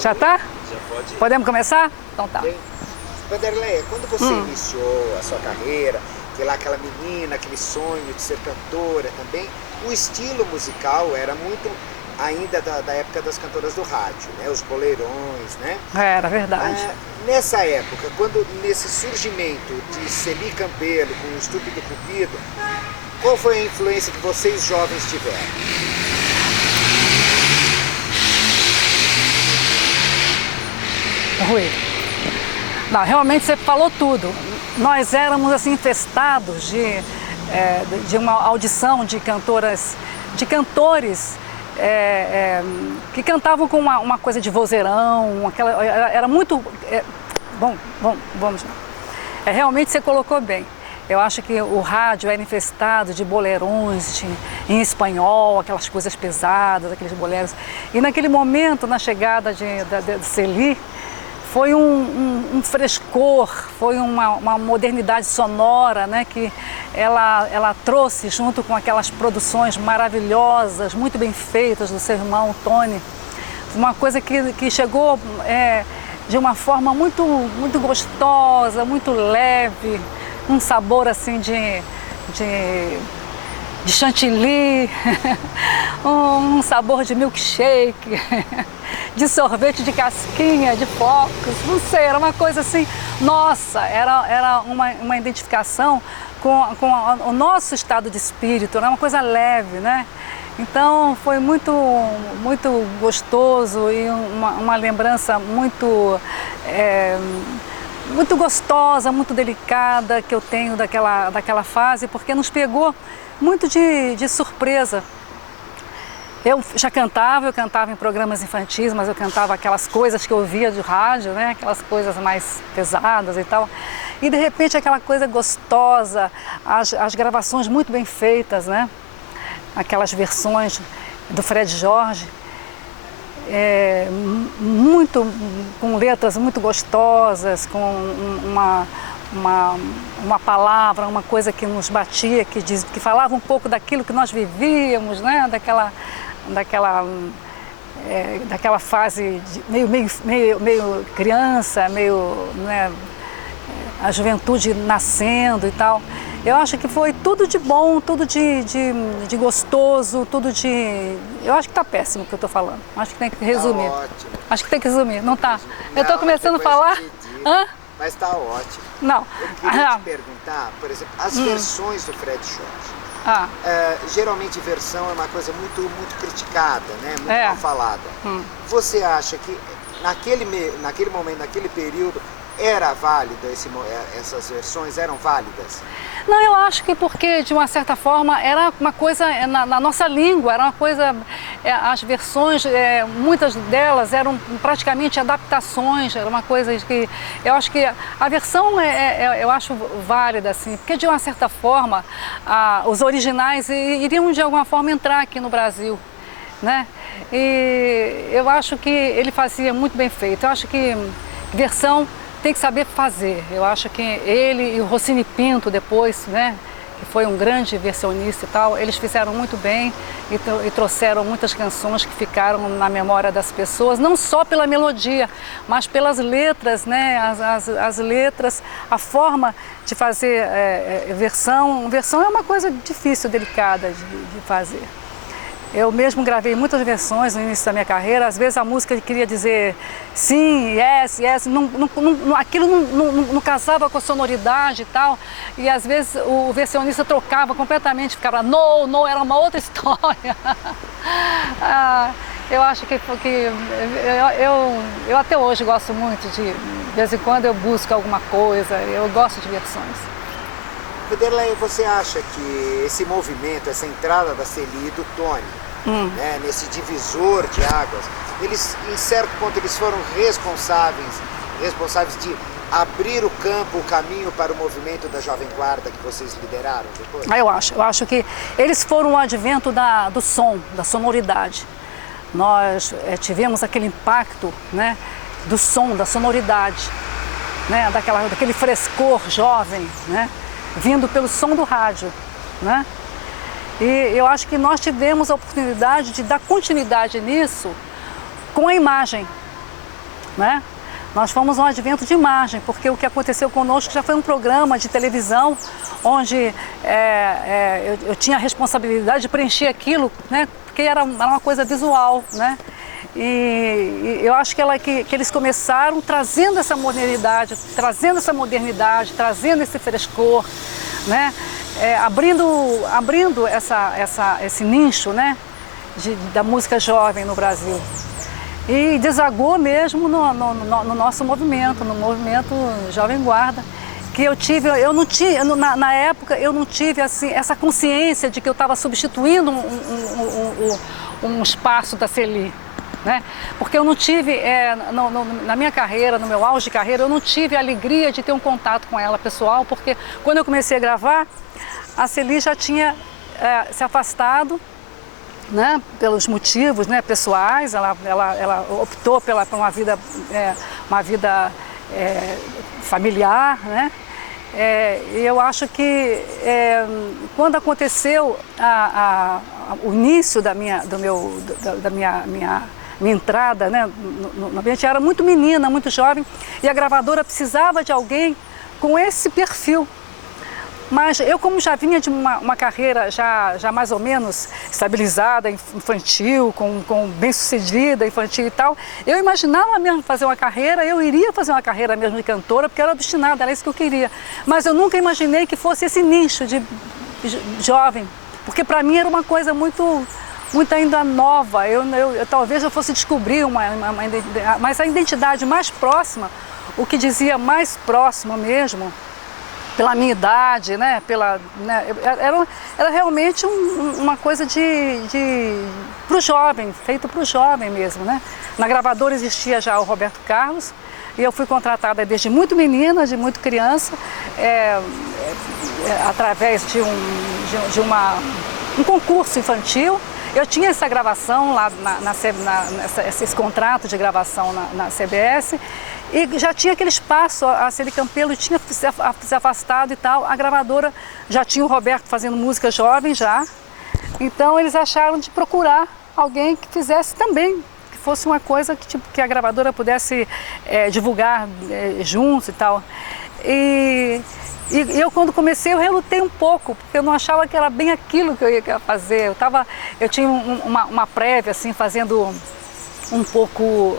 Já tá? Já pode ir. Podemos começar? Então tá. Vanderleia, quando você iniciou a sua carreira, que lá aquela menina, aquele sonho de ser cantora também, o estilo musical era muito ainda da época das cantoras do rádio, né? Os boleirões, né? Era verdade. Nessa época, quando nesse surgimento de Celi Campelo com o Estúpido Cupido, qual foi a influência que vocês jovens tiveram? Rui. Não, realmente você falou tudo. Nós éramos assim infestados de uma audição de cantoras, de cantores que cantavam com uma coisa de vozeirão, era muito... vamos lá. Realmente você colocou bem. Eu acho que o rádio era infestado de boleirões em espanhol, aquelas coisas pesadas, aqueles boleros. E naquele momento, na chegada de Celi, foi um frescor, foi uma modernidade sonora, né, que ela trouxe junto com aquelas produções maravilhosas, muito bem feitas do seu irmão Tony. Uma coisa que chegou de uma forma muito gostosa, muito leve, um sabor assim de chantilly, um sabor de milkshake, de sorvete de casquinha, de flocos, não sei, era uma coisa assim, nossa, era uma identificação com o nosso estado de espírito, era uma coisa leve, né? Então foi muito gostoso e uma lembrança muito gostosa, muito delicada que eu tenho daquela fase, porque nos pegou muito de surpresa. Eu cantava em programas infantis, mas eu cantava aquelas coisas que eu ouvia de rádio, né? Aquelas coisas mais pesadas e tal. E de repente aquela coisa gostosa, as gravações muito bem feitas, né? Aquelas versões do Fred Jorge, com letras muito gostosas, com uma palavra, uma coisa que nos batia, que falava um pouco daquilo que nós vivíamos, né? Daquela fase meio criança, né? A juventude nascendo e tal. Eu acho que foi tudo de bom, tudo de gostoso, Eu acho que está péssimo o que eu estou falando. Acho que tem que resumir. Tá ótimo. Acho que tem que resumir, não está? Eu estou começando a falar... Hã? Mas está ótimo. Não. Eu queria te perguntar, por exemplo, as versões do Fred Jorge. Geralmente versão é uma coisa muito criticada, né? Muito mal falada. Você acha que naquele momento, naquele período, era válida, essas versões eram válidas? Não, eu acho que porque, de uma certa forma, era uma coisa na nossa língua, era uma coisa... As versões, muitas delas eram praticamente adaptações, era uma coisa que... Eu acho que a versão, eu acho válida, assim, porque, de uma certa forma, os originais iriam, de alguma forma, entrar aqui no Brasil, né? E eu acho que ele fazia muito bem feito. Eu acho que versão... tem que saber fazer. Eu acho que ele e o Rossini Pinto depois, né, que foi um grande versionista e tal, eles fizeram muito bem e trouxeram muitas canções que ficaram na memória das pessoas, não só pela melodia, mas pelas letras, né, as letras, a forma de fazer versão. Versão é uma coisa difícil, delicada de fazer. Eu mesmo gravei muitas versões no início da minha carreira, às vezes a música queria dizer sim, yes, aquilo não casava com a sonoridade e tal, e às vezes o versionista trocava completamente, ficava no, era uma outra história. Eu acho que eu até hoje gosto muito de vez em quando eu busco alguma coisa, eu gosto de versões. Vanderleia, você acha que esse movimento, essa entrada da Celi e do Tony, né, nesse divisor de águas, eles, em certo ponto, eles foram responsáveis de abrir o campo, o caminho para o movimento da Jovem Guarda que vocês lideraram depois? Eu acho que eles foram o advento do som, da sonoridade. Nós tivemos aquele impacto, né, do som, da sonoridade, né, daquele frescor jovem, né, vindo pelo som do rádio, né? E eu acho que nós tivemos a oportunidade de dar continuidade nisso com a imagem, né? Nós fomos um advento de imagem, porque o que aconteceu conosco já foi um programa de televisão onde eu tinha a responsabilidade de preencher aquilo, né? Porque era uma coisa visual, né? E eu acho que eles começaram trazendo essa modernidade, trazendo esse frescor, né? Abrindo esse nicho, né? Da música jovem no Brasil. E desagou mesmo no nosso movimento, no movimento Jovem Guarda, que na época eu não tive assim, essa consciência de que eu estava substituindo um espaço da Celi, né? Porque eu não tive, na minha carreira, no meu auge de carreira, eu não tive a alegria de ter um contato com ela pessoal, porque quando eu comecei a gravar, a Celi já tinha se afastado, né, pelos motivos, né, pessoais. Ela optou por uma vida familiar, né? E eu acho que quando aconteceu o início da minha entrada, né, no ambiente, eu era muito menina, muito jovem, e a gravadora precisava de alguém com esse perfil. Mas eu, como já vinha de uma carreira já mais ou menos estabilizada, infantil, com bem-sucedida, infantil e tal, eu imaginava mesmo fazer uma carreira, eu iria fazer uma carreira mesmo de cantora, porque eu era obstinada, era isso que eu queria. Mas eu nunca imaginei que fosse esse nicho de jovem, porque para mim era uma coisa muito ainda nova. Talvez eu fosse descobrir mas a identidade mais próxima, o que dizia mais próximo mesmo, pela minha idade, né? Era realmente uma coisa para o jovem, feito para o jovem mesmo, né? Na gravadora existia já o Roberto Carlos, e eu fui contratada desde muito menina, de muito criança, através de um concurso infantil. Eu tinha essa gravação lá, esse contrato de gravação na CBS, e já tinha aquele espaço, a Celi Campelo tinha se afastado e tal, a gravadora já tinha o Roberto fazendo música jovem já, então eles acharam de procurar alguém que fizesse também, que fosse uma coisa que a gravadora pudesse divulgar juntos e tal. E eu, quando comecei, eu relutei um pouco, porque eu não achava que era bem aquilo que eu ia fazer. Eu tinha uma prévia, assim, fazendo um pouco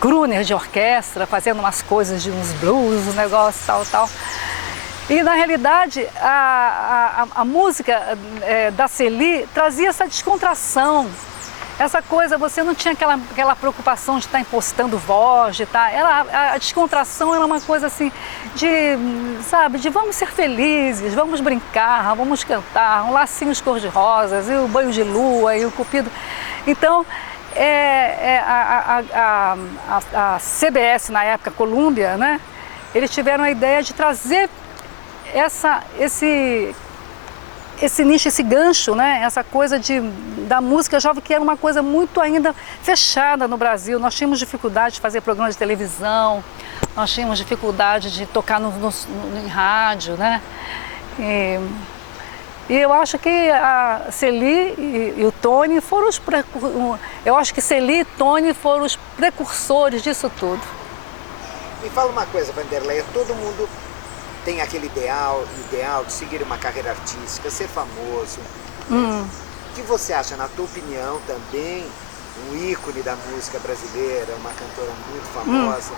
crooner de orquestra, fazendo umas coisas de uns blues, um negócio tal. E, na realidade, a música da Celi trazia essa descontração. Essa coisa, você não tinha aquela preocupação de estar impostando voz, a descontração era uma coisa assim, de vamos ser felizes, vamos brincar, vamos cantar, um lacinhos cor-de-rosas, e o banho de lua, e o cupido. Então, a CBS, na época, Columbia, né, eles tiveram a ideia de trazer esse nicho, esse gancho, né? Essa coisa da música jovem, que era uma coisa muito ainda fechada no Brasil. Nós tínhamos dificuldade de fazer programas de televisão, nós tínhamos dificuldade de tocar em rádio, né? E eu acho que a Celi e o Tony foram os precursores disso tudo. Me fala uma coisa, Vanderleia, todo mundo tem aquele ideal de seguir uma carreira artística, ser famoso. O que você acha, na tua opinião, também um ícone da música brasileira, uma cantora muito famosa,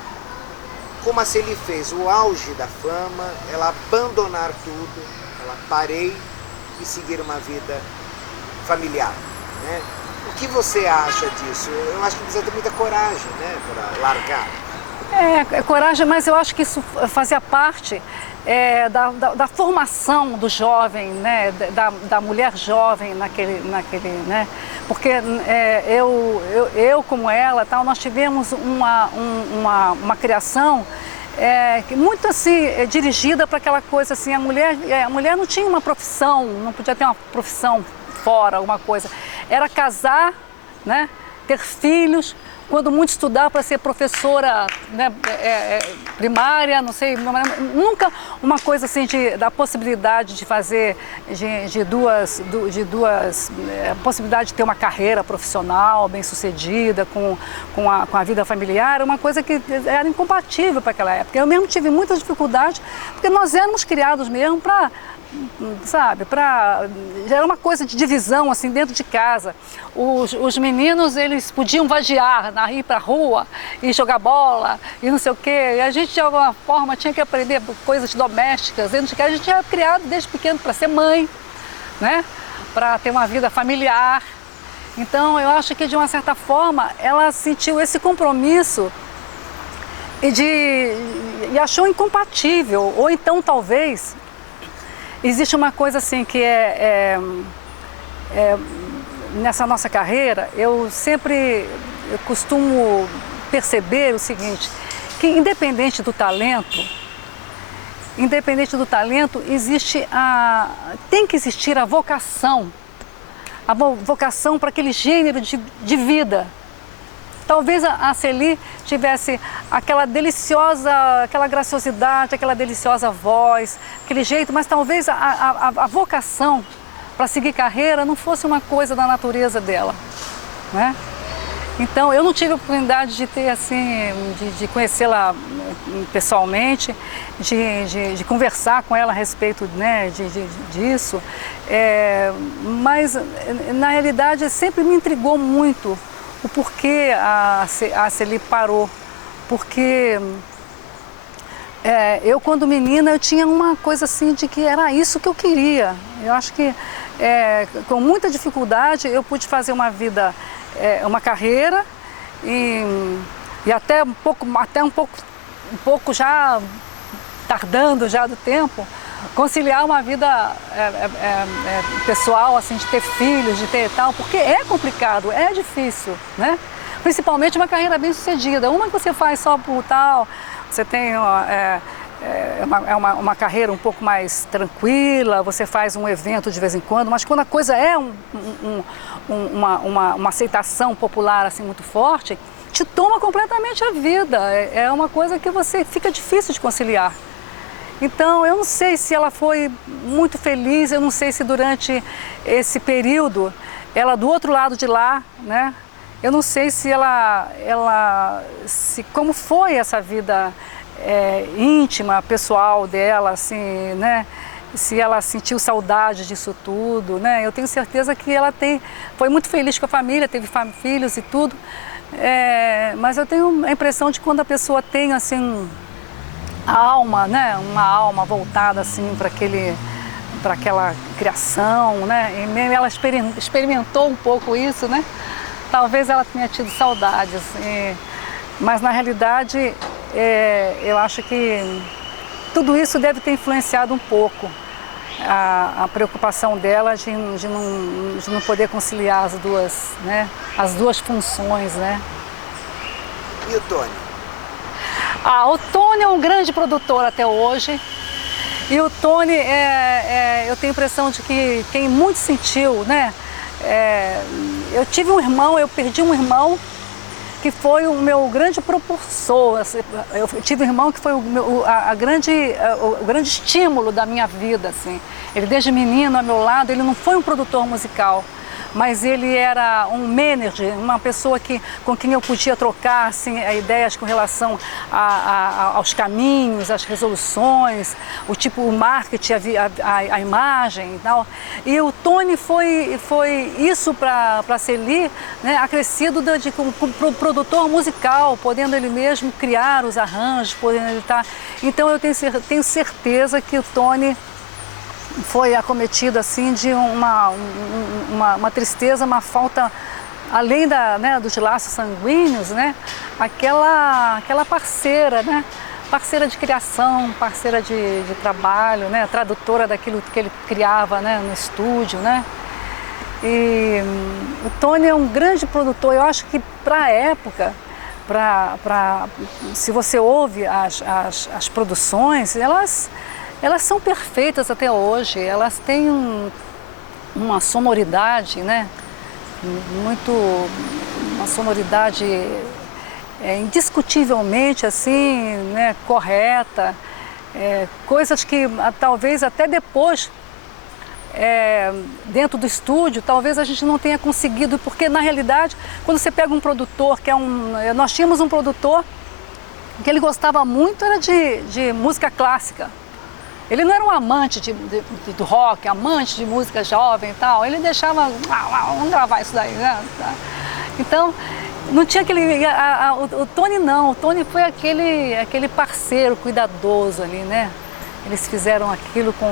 como a Celi fez o auge da fama, ela abandonar tudo, ela parei e seguir uma vida familiar, né? O que você acha disso? Eu acho que precisa ter muita coragem, né, para largar. Coragem, mas eu acho que isso fazia parte da formação do jovem, né, da mulher jovem naquele, né, porque eu como ela, tal, nós tivemos uma criação muito assim dirigida para aquela coisa assim, a mulher não tinha uma profissão, não podia ter uma profissão fora, alguma coisa, era casar, né, ter filhos, quando muito estudar para ser professora, né, primária, não sei, nunca uma coisa assim da possibilidade de fazer, possibilidade de ter uma carreira profissional bem-sucedida com a vida familiar, uma coisa que era incompatível para aquela época. Eu mesmo tive muita dificuldade, porque nós éramos criados mesmo para, sabe, já era uma coisa de divisão assim dentro de casa. Os meninos, eles podiam vadiar, ir para a rua e jogar bola e não sei o quê. E a gente, de alguma forma, tinha que aprender coisas domésticas dentro de casa. A gente era criado desde pequeno para ser mãe, né? Para ter uma vida familiar. Então, eu acho que, de uma certa forma, ela sentiu esse compromisso e achou incompatível. Ou então, talvez, existe uma coisa assim que nessa nossa carreira, eu costumo perceber o seguinte, que independente do talento, tem que existir a vocação para aquele gênero de vida. Talvez a Celi tivesse aquela graciosidade, aquela deliciosa voz, aquele jeito, mas talvez a vocação para seguir carreira não fosse uma coisa da natureza dela, né? Então, eu não tive a oportunidade de ter assim, de conhecê-la pessoalmente, de conversar com ela a respeito, né, disso, mas na realidade sempre me intrigou muito o porquê a Celi parou, porque eu, quando menina, eu tinha uma coisa assim de que era isso que eu queria. Eu acho que com muita dificuldade eu pude fazer uma vida, uma carreira e até um pouco já tardando já do tempo, conciliar uma vida pessoal, assim, de ter filhos, de ter tal, porque é complicado, é difícil, né? Principalmente uma carreira bem sucedida. Uma que você faz só por tal, você tem uma carreira um pouco mais tranquila, você faz um evento de vez em quando, mas quando a coisa é uma aceitação popular assim muito forte, te toma completamente a vida. É uma coisa que fica difícil de conciliar. Então, eu não sei se ela foi muito feliz, eu não sei se durante esse período, ela do outro lado de lá, né? Eu não sei se como foi essa vida íntima, pessoal dela, assim, né? Se ela sentiu saudade disso tudo, né? Eu tenho certeza que ela foi muito feliz com a família, teve filhos e tudo, mas eu tenho a impressão de que quando a pessoa tem, assim, a alma, né? Uma alma voltada, assim, para aquela criação, né? E ela experimentou um pouco isso, né? Talvez ela tenha tido saudades, mas na realidade eu acho que tudo isso deve ter influenciado um pouco a preocupação dela de não poder conciliar as duas funções, né? E o Tony? O Tony é um grande produtor até hoje. E o Tony, eu tenho a impressão de que quem muito sentiu, né? Eu perdi um irmão que foi o meu grande propulsor. Eu tive um irmão que foi o grande estímulo da minha vida, assim. Ele, desde menino, ao meu lado, ele não foi um produtor musical, mas ele era um manager, uma pessoa com quem eu podia trocar, assim, ideias com relação aos caminhos, às resoluções, o marketing, a imagem e tal. E o Tony foi isso para a Celi, né, acrescido como produtor musical, podendo ele mesmo criar os arranjos, podendo ele estar. Então eu tenho certeza que o Tony foi acometido assim de uma tristeza, uma falta, além dos laços sanguíneos, né? Aquela parceira, né? Parceira de criação, parceira de trabalho, né? Tradutora daquilo que ele criava, né? No estúdio, né? E o Tony é um grande produtor. Eu acho que para a época, se você ouve as produções, elas são perfeitas até hoje, elas têm uma sonoridade, né, uma sonoridade indiscutivelmente assim, né, correta, coisas que talvez até depois, dentro do estúdio, talvez a gente não tenha conseguido, porque na realidade, quando você pega um produtor, nós tínhamos um produtor que ele gostava muito era de música clássica. Ele não era um amante do rock, amante de música jovem e tal. Ele deixava, vamos gravar isso daí, né? Então, não tinha aquele... O Tony não, o Tony foi aquele parceiro cuidadoso ali, né? Eles fizeram aquilo com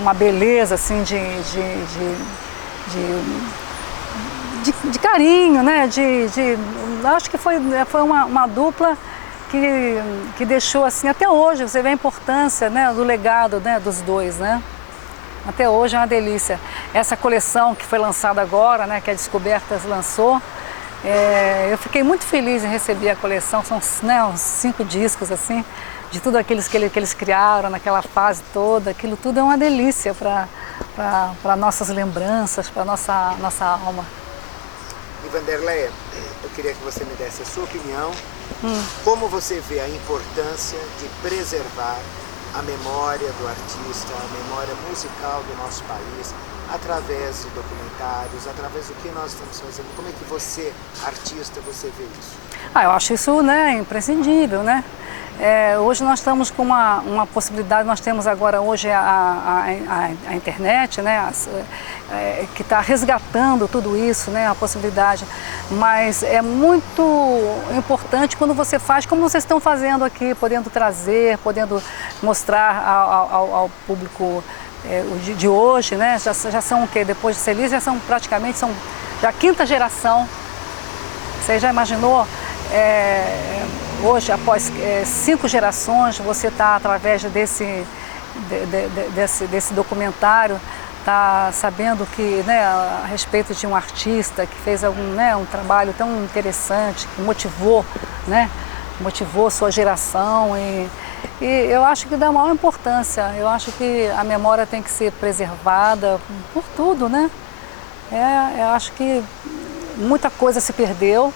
uma beleza, assim, de carinho, né? Acho que foi uma dupla que deixou assim, até hoje, você vê a importância, né, do legado, né, dos dois, né? Até hoje é uma delícia. Essa coleção que foi lançada agora, né, que a Descobertas lançou, eu fiquei muito feliz em receber a coleção, são, né, uns 5 discos assim, de tudo aquilo que eles criaram naquela fase toda, aquilo tudo é uma delícia para nossas lembranças, para nossa alma. E Wanderleia, eu queria que você me desse a sua opinião. Como você vê a importância de preservar a memória do artista, a memória musical do nosso país, através de documentários, através do que nós estamos fazendo? Como é que você, artista, você vê isso? Eu acho isso, né, imprescindível, né? Hoje nós estamos com uma possibilidade, nós temos agora hoje a internet, né, que está resgatando tudo isso, né, a possibilidade, mas é muito importante quando você faz, como vocês estão fazendo aqui, podendo trazer, podendo mostrar ao público de hoje, né, já são o quê? Depois de Celis, já são praticamente, já a 5ª geração. Você já imaginou? Hoje, após 5 gerações, você está, através desse documentário, está sabendo que, né, a respeito de um artista que fez um trabalho tão interessante, que motivou sua geração e eu acho que dá maior importância. Eu acho que a memória tem que ser preservada por tudo, né? Eu acho que muita coisa se perdeu.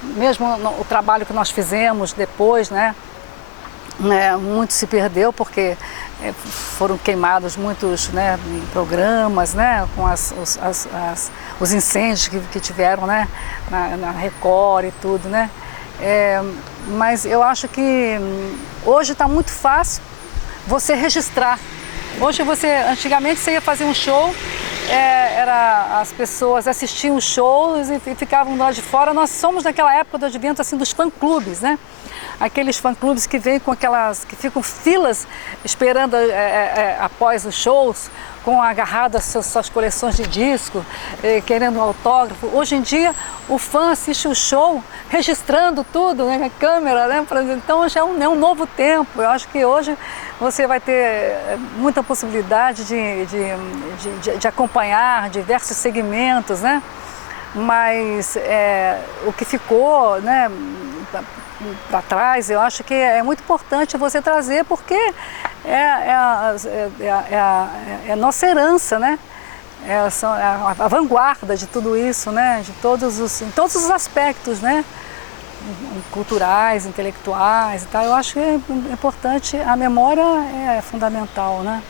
Mesmo o trabalho que nós fizemos depois, né, muito se perdeu porque foram queimados muitos, né, programas, né, com os incêndios que tiveram, né, na Record e tudo, né. Mas eu acho que hoje está muito fácil você registrar. Hoje antigamente você ia fazer um show, as pessoas assistiam os shows e ficavam lá de fora. Nós somos naquela época do advento assim, dos fã-clubes, né? Aqueles fã-clubes que vêm que ficam filas esperando após os shows, agarrado às suas coleções de disco, querendo um autógrafo. Hoje em dia, o fã assiste o show registrando tudo, né, com a câmera, né? Então, hoje é um novo tempo. Eu acho que hoje você vai ter muita possibilidade de acompanhar diversos segmentos, né? Mas o que ficou, né, para trás, eu acho que é muito importante você trazer, porque é a nossa herança, né? A vanguarda de tudo isso, né? Em todos os aspectos, né? Culturais, intelectuais e tal. Eu acho que é importante, a memória é fundamental, né?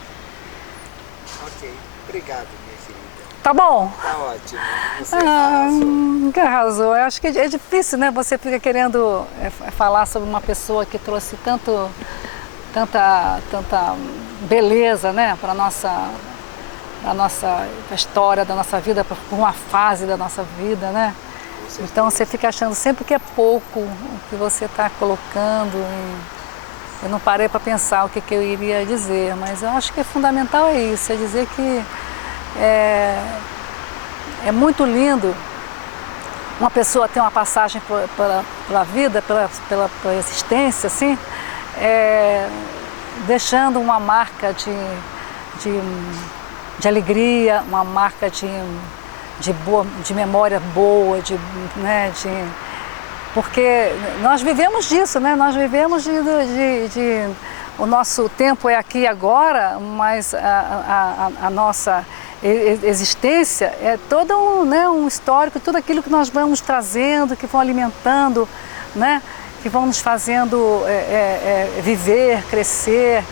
Ok, obrigado, minha querida. Tá bom? Tá ótimo. Você arrasou. Que arrasou. Eu acho que é difícil, né? Você fica querendo falar sobre uma pessoa que trouxe tanta beleza, né? Para a nossa história da nossa vida, para uma fase da nossa vida, né? Então você fica achando sempre que é pouco o que você está colocando. Eu não parei para pensar o que eu iria dizer, mas eu acho que é fundamental isso, é dizer que é muito lindo uma pessoa ter uma passagem pela vida, pela existência, assim, deixando uma marca de alegria, uma marca de memória boa, né, porque nós vivemos disso, né? Nós vivemos o nosso tempo é aqui e agora, mas a nossa existência é todo um histórico, tudo aquilo que nós vamos trazendo, que vão alimentando, né? Que vão nos fazendo viver, crescer.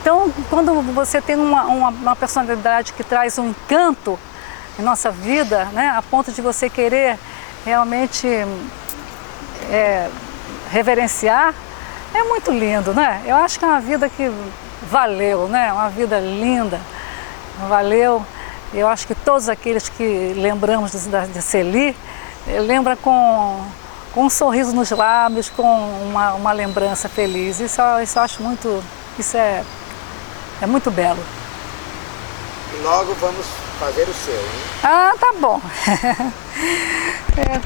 Então, quando você tem uma personalidade que traz um encanto em nossa vida, né? A ponto de você querer realmente reverenciar, é muito lindo, né? Eu acho que é uma vida que valeu, né? Uma vida linda, valeu. Eu acho que todos aqueles que lembramos de Celi, lembram com um sorriso nos lábios, com uma lembrança feliz. Isso eu acho muito, isso é muito belo. E logo vamos fazer o seu, hein? Ah, tá bom.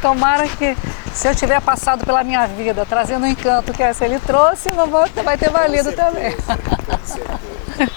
Tomara que, se eu tiver passado pela minha vida, trazendo o encanto que essa ele trouxe, vai ter valido também. Com certeza.